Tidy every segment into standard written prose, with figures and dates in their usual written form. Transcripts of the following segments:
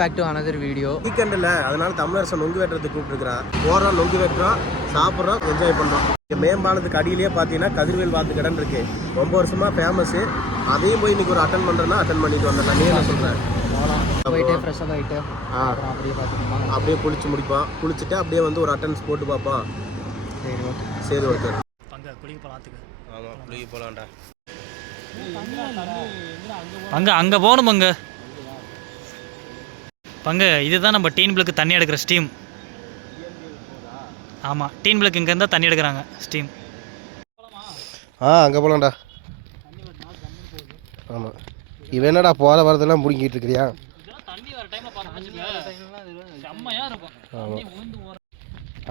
Back to another video. Weekend இல்லை, அதனால தமிழரசன் நொங்கு வெட்டுறதுக்கு கூப்பிட்டுருக்கிறான். போகிறோம், நொங்கு வெட்டுறோம், சாப்பிட்றோம், என்ஜாய் பண்ணுறோம். மேம்பாலத்துக்கு அடியிலேயே பார்த்தீங்கன்னா கதிர்வேல் வாத்து கடன் இருக்கு. ரொம்ப வருஷமா ஃபேமஸ். அதையும் போய் இன்னைக்கு ஒரு அட்டன் பண்ணுறேன்னா அட்டன் பண்ணிட்டு வந்துடலாம். நீ என்ன சொல்கிறேன்? போயிட்டு ஃப்ரெஷ்ஷாக ஆகிட்டு அப்படியே பார்த்துக்கோமா, அப்படியே குளிச்சு முடிப்போம். குளிச்சுட்டு அப்படியே வந்து ஒரு அட்டன்ஸ் போட்டு பார்ப்போம். சரி ஓகே. சரி ஓகே. பங்க குளிக்க போகலாத்துக்கு. ஆமாம், குளிக்க போகலான்டா. அங்கே போகணும் பங்க இதுதான் நம்ம டீன் பிளக்கு தண்ணி எடுக்கிற ஸ்டீம். ஆமாம், டீன் பிளக்கு இங்கே இருந்தால் தண்ணி எடுக்கிறாங்க ஸ்டீம். அங்கே போகலான்டா. ஆமாம், இவன் என்னடா போகிற வரதெல்லாம் பிடிங்கிட்டு இருக்கிறியா?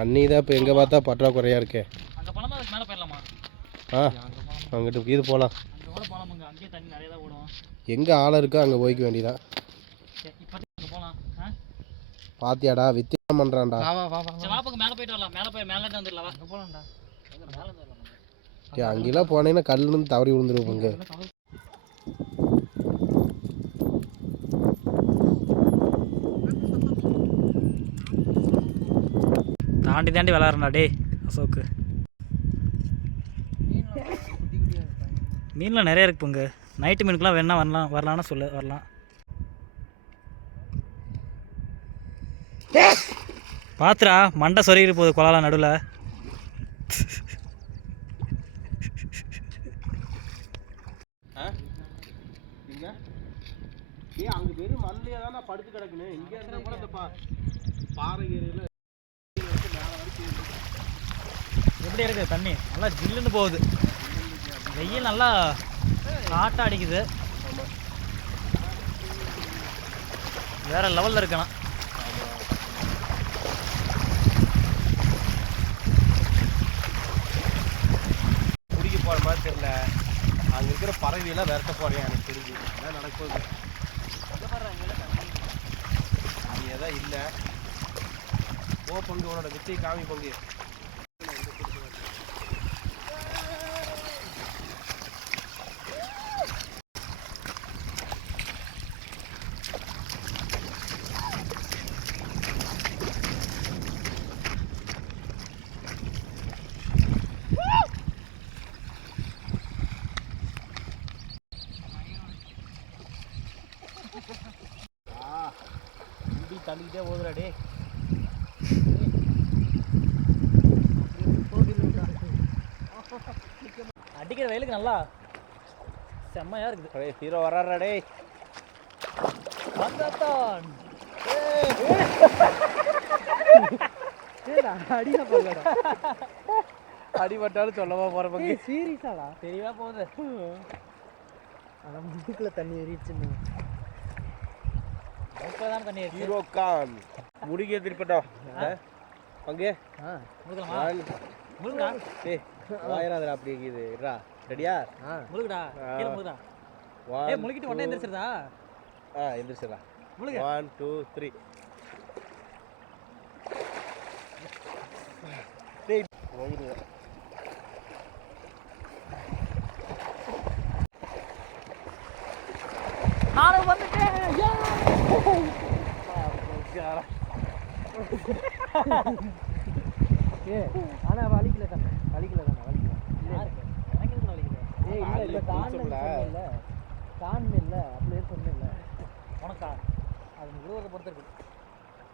அண்ணி தான் இப்போ எங்கே பார்த்தா பற்றாக்குறையாக இருக்கே. அங்கிட்டு இது போகலாம். எங்கே ஆளை இருக்கோ அங்கே போய்க்க வேண்டியதான். பாத்தியாடா, வித்தியாசம் பண்ணுறான்டா. அங்கெல்லாம் போனீங்கன்னா கல்லுன்னு தவறி விழுந்துருவாங்க. தாண்டி தாண்டி விளாட்றா டே அசோக்கு. மீன்லாம் நிறைய இருக்கு பொங்க. நைட்டு மீனுக்குலாம் வேணா வரலாம்னா சொல்லு, வரலாம். பாத்துரா, மண்டை சொருகிட்டு போகுது குழாலாம் நடுவில். அங்கே வெறும் மண்ணிலே தானே படுத்து கிடக்குன்னு. இங்கே இருந்தால் கூட இந்த பாறை ஏரியில் எப்படி இருக்குது தண்ணி? நல்லா ஜில்லுன்னு போகுது. வெயில் நல்லா காட்ட அடிக்குது. வேற லெவலில் இருக்கணும். குடிக்க போகிற மாதிரி தெரியல. அங்கே இருக்கிற பறவையெல்லாம் விரட்ட போகிறேன். எனக்கு தெரிஞ்சு என்ன நடக்குது. அது எதாவது இல்லை. ஓ பங்கு, உன்னோட வித்தை காமி பங்கு. தள்ளிக்கிட்டே போகுதுடா டே. அடிக்கிற வெயிலுக்கு நல்லா செம்மையா இருக்குது. ஹீரோ வர்றாரா டே. அடிபட்டாலும் சொல்லவா போற பங்கு. சீரியஸாடா? தெரியவா போகுது. ஆனால் முதுக்குள்ள தண்ணி ஏறிடுச்சுன்னு தண்ணி ஹீரோ கான் முடிக்க திருப்பட்டோம் பங்கு. வாயிராதரா அப்படி இருக்குது. ரெடியா? முழுகுடா, முழுகுடா. முழுகிட்டு உடனே எந்திரிச்சிருதா? எந்திரிச்சிடா. 1 2 3. நானும் வந்துட்டேன். ஆனா வலிக்கல தானே, வலிக்கல தானே, வலிக்கல. இல்லை இல்லை, கான் இல்லை, அப்படி சொன்ன இல்லை உனக்கா? அது விழுவதை பொறுத்த இருக்கு.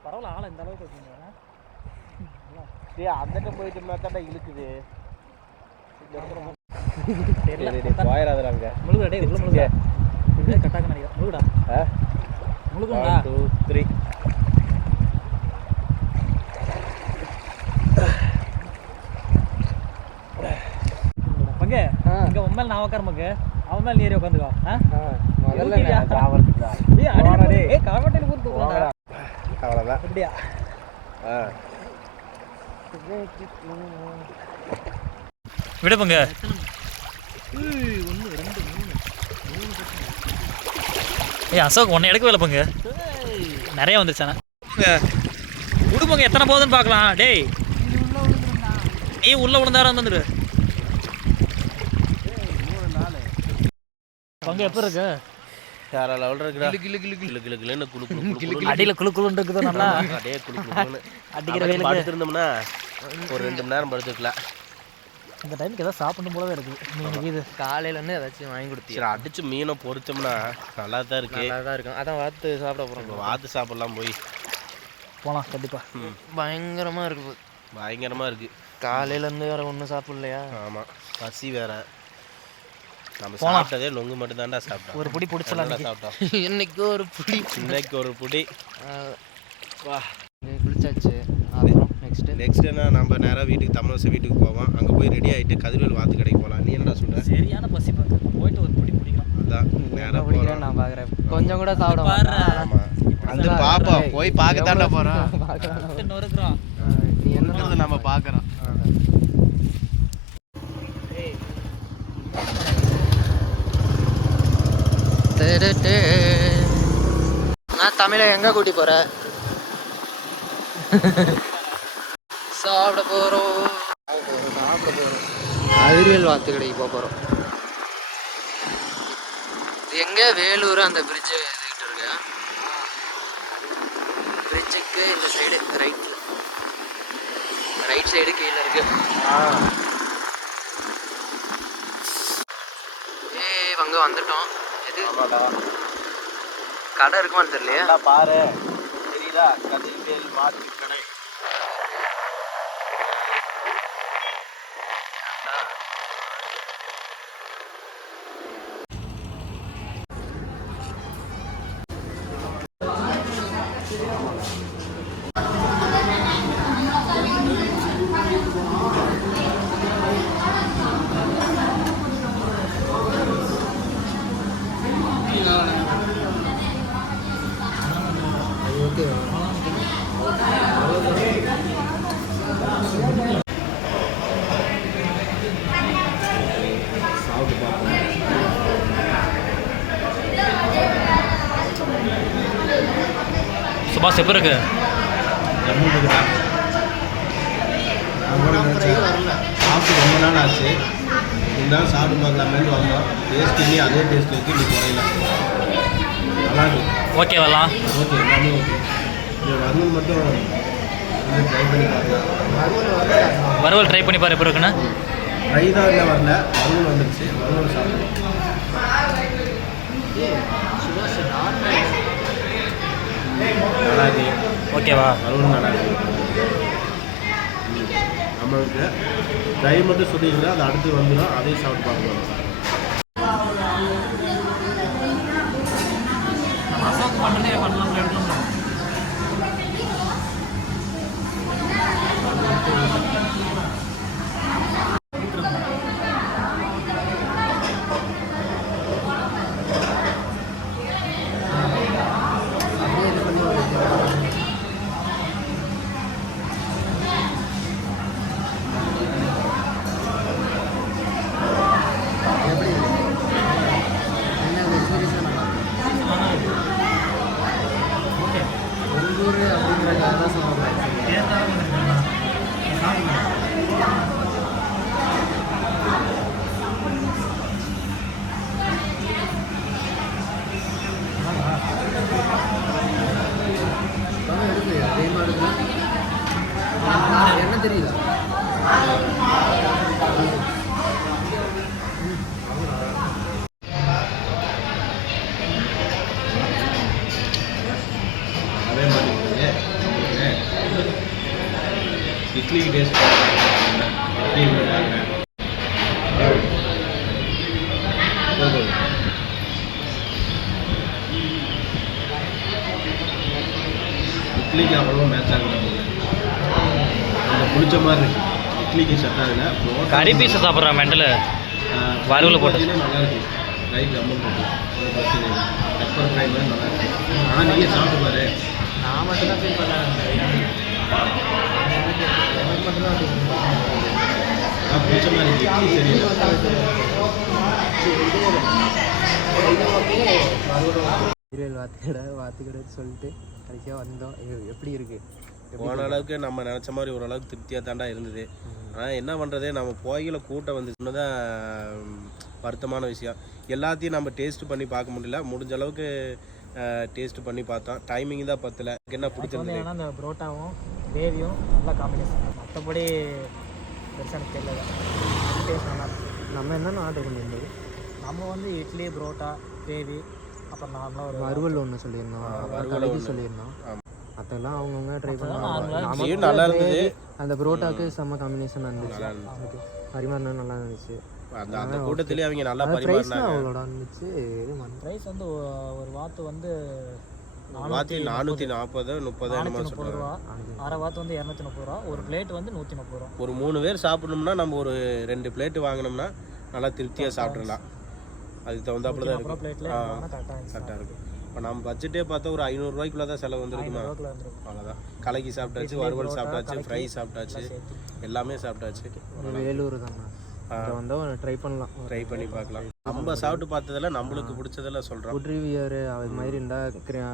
பரவாயில்ல, ஆளை இந்த அளவுக்கு வச்சுங்க. அந்த போயிட்டு தாண்டா இழுக்குது. வாயிராதுறாங்க. முழுகுடா டே, உள்ள முழுகுடா. இதே கட்டாக்க நினைக்கிறேன். முழுகுடா. முழுகுடா. 1 2 3. பங்க இங்க உண்மையில நான் உட்கார மங்க, அவன் மேல நீ உட்காந்துக்கோ. முதல்ல நான் சாவறதுடா. காவட்டையில ஊர் தூக்குறாங்க. அவ்வளவுதான். அப்படியா? விடு பங்க. 1 2 3. அசோக் ஒன்னு எடுக்கவே இல்லை பங்க. நிறைய வந்துருச்சானே. விடுப்பங்க, எத்தனை போகுதுன்னு பார்க்கலாம். டேய் நீ உள்ள விழுந்தாரம் வந்துரு. பங்க எப்போ இருக்கு? வேற லெவலில் இருக்குடா. கிளு குளு அடியில் குழு குழுன்னு இருக்குதோ நல்லா. அப்படியே குளு குளுன்னு அடிக்கிற வெயிலுக்கு படுத்துருந்தோம்னா ஒரு 2 மணி நேரம் படுத்துக்கலாம். இந்த டைமுக்கு ஏதாவது சாப்பிடணும் போல இருக்குது. நீங்கள் இது காலையிலேருந்து ஏதாச்சும் வாங்கி கொடுத்தீங்க. சரி அடிச்சு மீனை பொரிச்சோம்னா நல்லா தான் இருக்கு. நல்லா தான் இருக்கும். அதான் வாத்து சாப்பிட போகிறோம். இப்போ வாத்து சாப்பிடலாம் போய் போகலாம் கண்டிப்பாக. பயங்கரமாக இருக்குது. பயங்கரமாக இருக்குது. காலையிலேருந்து வேறு ஒன்றும் சாப்பிட்லையா? ஆமாம், பசி வேற. நம்ம சாப்பிட்டதே நொங்கு மட்டும் தான்டா சாப்பிட்டோம். ஒரு புடி பிடிச்சலாம் சாப்பிட்டோம். இன்னைக்கு ஒரு புடி. இன்னைக்கு ஒரு புடி. வா குளிச்சாச்சு. அப்புறம் நெக்ஸ்ட் என்ன, நம்ம நேராக வீட்டுக்கு தமிழரசன் வீட்டுக்கு போவோம். அங்கே போய் ரெடி ஆகிட்டு கதிர்வேல் வாத்து கடைக்கு போகலாம். நீ என்னடா சொல்ற? சரியான பசி பார்த்து போயிட்டு ஒரு புடி பிடிக்கலாம். அதான் நேராக போகிறோம். நான் பார்க்குறேன். கொஞ்சம் கூட சாப்பிட மாட்டேன். ஆமாம், வந்து பார்ப்போம். போய் பார்க்க தாண்டா போகிறோம். நொறுக்குறோம். நீ என்ன நம்ம பார்க்குறோம். நான் தமிழை எங்கே கூட்டி போகிற? சாப்பிட போகிறோம். கதிர்வேல் வாத்து கடைக்கு போக போகிறோம். எங்கே? வேலூர் அந்த பிரிட்ஜு கிட்ட இருக்கு. பிரிட்ஜுக்கு இந்த சைடு ரைட் சைடு கீழே இருக்கு. அங்கே வந்துட்டோம். எது கடை இருக்குமான்னு தெரியலையா? பாரு, தெரியுதா? கதிர்வேல் வாத்து கடை. சுபாஷ் எப்போ இருக்கு? சாப்பிட்டு ரொம்ப நாள் ஆச்சு. இருந்தாலும் சாப்பிட்டு பார்க்கலாமேன்னு வந்தோம். டேஸ்ட் இல்லையே, அதே டேஸ்ட் இருக்குது. நீ குறையில நல்லா இருக்கு. ஓகே வரலாம். ஓகே, எல்லாமே ஓகே. இந்த வறுவல் மட்டும் ட்ரை பண்ணி பாருங்க. வறுவல் ட்ரை பண்ணி பாரு. எப்போ இருக்குன்னு ஃப்ரை தான் இல்லை, வரல. வறுவல் வந்துடுச்சு. வறுவல் சாப்பிடுவோம். நல்லா இருக்கு. ஓகேவா? வறுவல் நல்லா இருக்கு. நம்மளுக்கு ஃப்ரை மட்டும் சொல்லிடுங்க, அது அடுத்து வந்துடும். அதையும் சாப்பிட்டு பார்க்கலாம். என்ன தெரியுதா? அதே மாதிரி இட்லிக்கு டேஸ்ட் இட்லிக்கு அவ்வளோ மேட்ச் ஆகுது. கொஞ்சம் பிடிச்ச மாதிரி இருக்கு. இட்லிக்கு செட் ஆகல. கறி பீஸை சாப்பிட்றேன் மெண்டல். வறுவல் போட்டு நல்லா இருக்கு. ரைட் அமௌண்ட் இருக்கு. ஒரு பிரச்சனை இல்லை. பெப்பர் ஃப்ரை மாதிரி நல்லா இருக்கு. ஆனால் நீங்கள் சாப்பிட்டு பாரு. நான் மட்டும்தான் ஃபீல் பண்ணேன். எனக்கு மட்டும்தான் பிடிச்ச மாதிரி இருக்கு. இட்லி சரியில்லை. கதிர்வேல் வாத்துக்கடை சொல்லிட்டு கடைசியாக வந்தோம். எப்படி இருக்குது? போன அளவுக்கு நம்ம நினச்ச மாதிரி ஓரளவுக்கு திருப்தியாக தாண்டா இருந்தது. ஆனால் என்ன பண்ணுறது, நம்ம போய்களை கூட்டம் வந்து சொன்னதான் வருத்தமான விஷயம். எல்லாத்தையும் நம்ம டேஸ்ட் பண்ணி பார்க்க முடியல. முடிஞ்ச அளவுக்கு டேஸ்ட் பண்ணி பார்த்தோம். டைமிங் தான் பத்தல. என்ன பிடிச்சிருந்தது ஏன்னா அந்த புரோட்டாவும் கிரேவியும் நல்ல காம்பினேஷன். மற்றபடி பெருசாக எனக்கு தெரியல. டேஸ்ட் நல்லா இருந்துச்சு. நம்ம என்னென்ன ஆர்டர் பண்ணியிருந்தது, நம்ம வந்து இட்லி புரோட்டா கிரேவி அப்புறம் நார்மலாக ஒரு வறுவல் ஒன்று சொல்லியிருந்தோம், வறுவல் சொல்லியிருந்தோம். அதெல்லாம் அவங்கவுங்க ட்ரை பண்ணாங்க. நல்லா இருந்தது. அந்த புரோட்டாக்கு செம்ம காம்பினேஷனாக இருந்துச்சு. பரிமாறினா நல்லா இருந்துச்சு. அந்த கூட்டத்திலே அவங்க நல்லா பரிமாறினாங்க. அவ்வளோட இருந்துச்சு. ப்ரைஸ் வந்து ஒரு வாத்து வந்து 440 30 என்னமோ சொல்றாங்க. அரை வாத்து வந்து 230 ரூபா, ஒரு பிளேட் வந்து 130 ரூபா. ஒரு 3 பேர் சாப்பிடணும்னா நம்ம ஒரு 2 பிளேட் வாங்கினோம்னா நல்லா திருப்தியாக சாப்பிடலாம். அதுக்கு தகுந்தாப்புல தான் இருக்கும். கரெக்டாக இருக்கும். இப்போ நம்ம பட்ஜெட்டே பார்த்தா ஒரு 500 ரூபாய்க்குள்ள தான் செலவு வந்துருக்குமா? அவ்வளோதான். கலக்கி சாப்பிட்டாச்சு, வறுவல் சாப்பிட்டாச்சு, ஃப்ரை சாப்பிட்டாச்சு, எல்லாமே சாப்பிட்டாச்சு. வேலூர் தானே வந்தால் ட்ரை பண்ணலாம், ட்ரை பண்ணி பார்க்கலாம். நம்ம சாப்பிட்டு பார்த்ததில் நம்மளுக்கு பிடிச்சதெல்லாம் சொல்கிறோம். ஃபுட் ரிவ்யூவர் அது மாதிரி இருந்தால்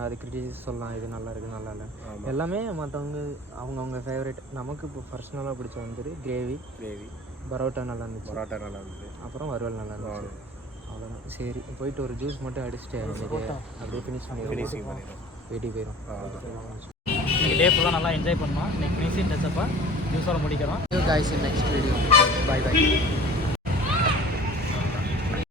அது கிரிட்டிக்ஸ் சொல்லலாம், இது நல்லா இருக்குது நல்லா இல்லை. எல்லாமே மற்றவங்க அவங்கவுங்க ஃபேவரட். நமக்கு இப்போ பர்சனலாக பிடிச்ச வந்துட்டு கிரேவி பரோட்டா நல்லா இருந்துச்சு. அப்புறம் வறுவல் நல்லா இருந்துச்சு. அவ்வளோதான். சரி, போயிட்டு ஒரு ஜூஸ் மட்டும் அடிச்சுட்டு அப்படியே ஃபினிஷ் பண்ணிடுவோம். வீட்டுக்கு போயிடும். இன்னைக்கு டே ஃபுல்லாக நல்லா என்ஜாய் பண்ணோம். இன்னைக்கு ஃபினிஷிங் டச்சப்பா ஜூஸோட முடிக்கிறோம். guys in next video. Bye bye.